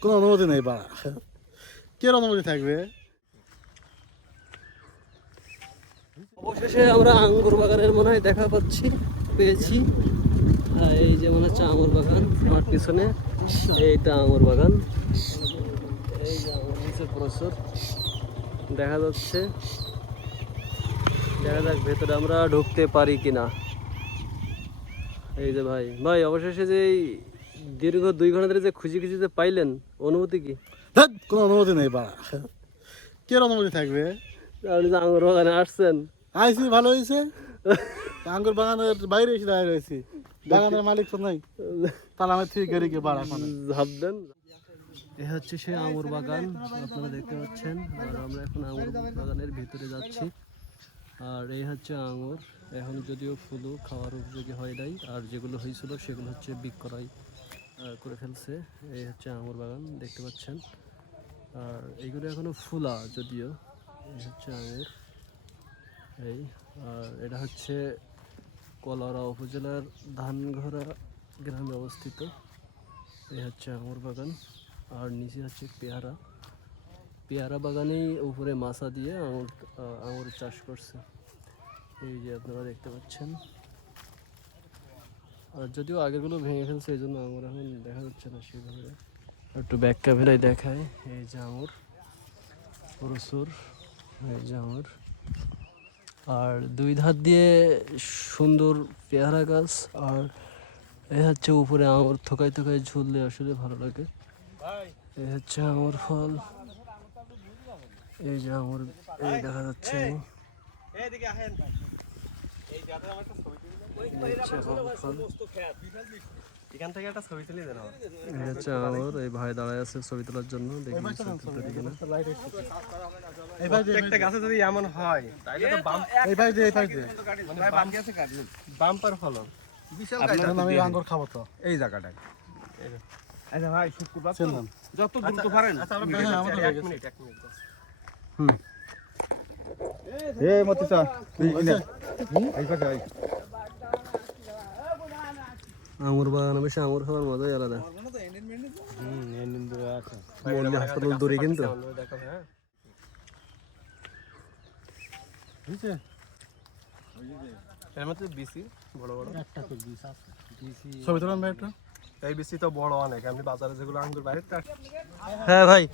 কোনো অনুমতি নেই বাড়া, কে অনুমতি থাকবে? অবশেষে আমরা আঙ্গুর বাগানের মনে হয় দেখা পেয়েছি। এই যে মনে হচ্ছে আঙ্গুর বাগান আমার পিছনে, এইটা আঙ্গুর বাগান। এই যে আঙ্গুর হচ্ছে প্রচুর দেখা যাচ্ছে। দেখা যাক ভেতরে আমরা ঢুকতে পারি কিনা। এই যে ভাই ভাই অবশেষে যে এই দীর্ঘ 2 ঘন্টা ধরে যে খুঁজি খুঁজি যে পাইলেন, অনুমতি কি? কোনো অনুমতি নেই বাড়া, কে অনুমতি থাকবে? আপনি যে আঙ্গুর বাগানে আসছেন, আইসি ভালো হয়েছে, আঙ্গুর বাগানের বাইরে এসে দাঁড়িয়ে রয়েছি, বাগানের মালিক তো নাই, তাহলে আমার ঠিক গাড়ি গিয়ে বাড়া ভাববেন। এ হচ্ছে সেই আঙ্গুর বাগান আপনারা দেখতে পাচ্ছেন, আর আমরা এখন আঙ্গুর বাগানের ভিতরে যাচ্ছি। আর এই হচ্ছে আঙ্গুর, এখন যদিও ফুলও খাওয়ার উপযোগী হয় নাই, আর যেগুলো হয়েছিল সেগুলো হচ্ছে বিক্রয় করে ফেলছে। এই হচ্ছে আঙ্গুর বাগান দেখতে পাচ্ছেন, আর এইগুলো এখনো ফুলা যদিও। এই হচ্ছে আঙ্গুর। এই আর এটা হচ্ছে কলাউড়া উপজেলার ধানঘরা গ্রামে অবস্থিত। এই হচ্ছে আঙ্গুর বাগান, আর নিচে হচ্ছে পেয়ারা বাগানেই উপরে মাছা দিয়ে আঙুর চাষ করছে। এই যে আপনারা দেখতে পাচ্ছেন, আর যদিও আগেরগুলো ভেঙে ফেলছে এই জন্য আঙুর এখন দেখা যাচ্ছে না সেভাবে। একটু ব্যাক ক্যামেরায় দেখায়, এই যে আঙুর প্রচুর, এই যে আঙুর, আর 2 ধার দিয়ে সুন্দর পেয়ারা গাছ, আর এই হচ্ছে উপরে আঙুর থোকায় থোকায় ঝুললে আসলে ভালো লাগে। এই হচ্ছে আঙুর ফল, এই যে আঙুর এই দেখা যাচ্ছে, আঙুর। এই ভাই দাঁড়ায় আছে ছবি তোলার জন্য, দেখি প্রত্যেকটা গাছে যদি এমন হয় তাহলে তো বাম্পার ফলন। আমি আঙ্গুর খাবো তো এই জায়গাটায়। আচ্ছা ভাই শুক্রবার চললাম যত দ্রুত পারেন। আঙুর বাগান বেশি আঙুর খাওয়ার মজাই আলাদা। হাসপাতাল দূরে কিন্তু ছবি তোলাম ভাই একটা। এই বেশি তো বড় অনেক, আপনি বাজারে যেগুলো আঙ্গুর বাইরে। হ্যাঁ ভাই,